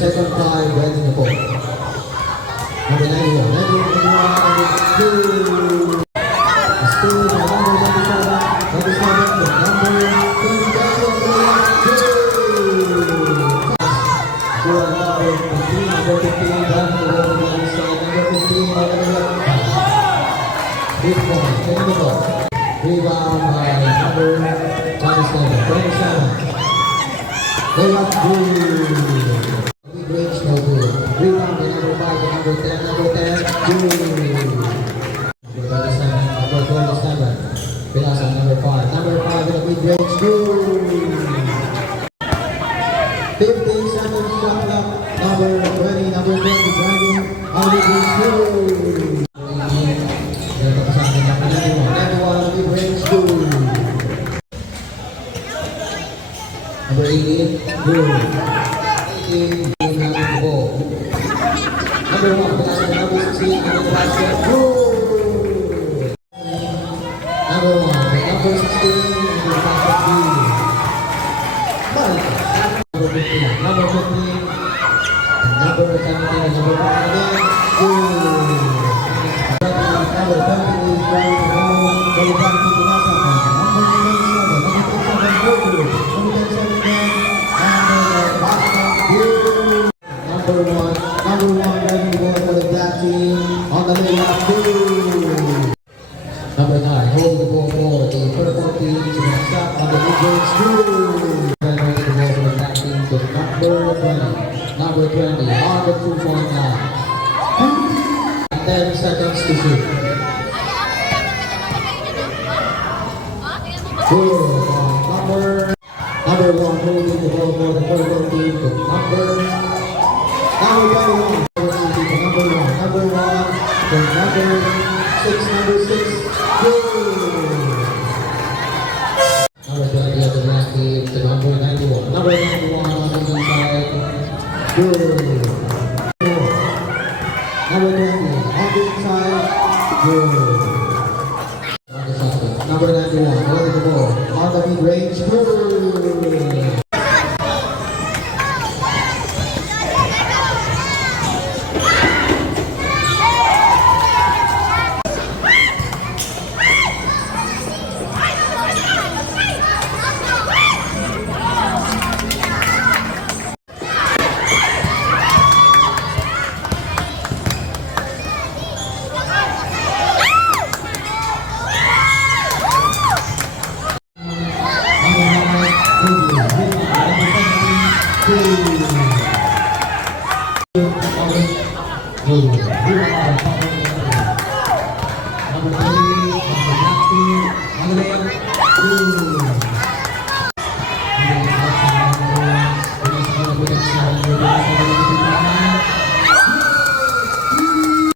Second time, ready na po. Number 91, still number 97, number 15, rebound by number 27. They have good. Range no good. Rebound by number 5 and number 10. Number 10, good. Number 27. Pinasa number 5. Number 5 in the mid-range, good. 15 seconds shot clock. Number 20, driving. On the mid-range, good. Mid-range, good. Number 18, good. 18. Number 1, number 16, number 5, good. Number 1, number 16, number 5, good. Number 15, number 17, number 5 again, good. Number 30 is driving home, number 5 to the last one. Number 27, good. Number 27 again, good. Number 1, ready to go for the black team on the layup, good. Number 9, hold the ball for the purple team to the shot on the mid-range, good. Ready to go for the black team to number 20. Number 20 on the 2-point line. 10 seconds to shoot. Good. Number 1, holding the ball for the purple team to number 21. Number 6, good. Number 20 of the black team to number 91. Number 91 on the inside, good. Number 20 on the inside, good. Number 91, holding the ball on the mid-range, good. Number 3.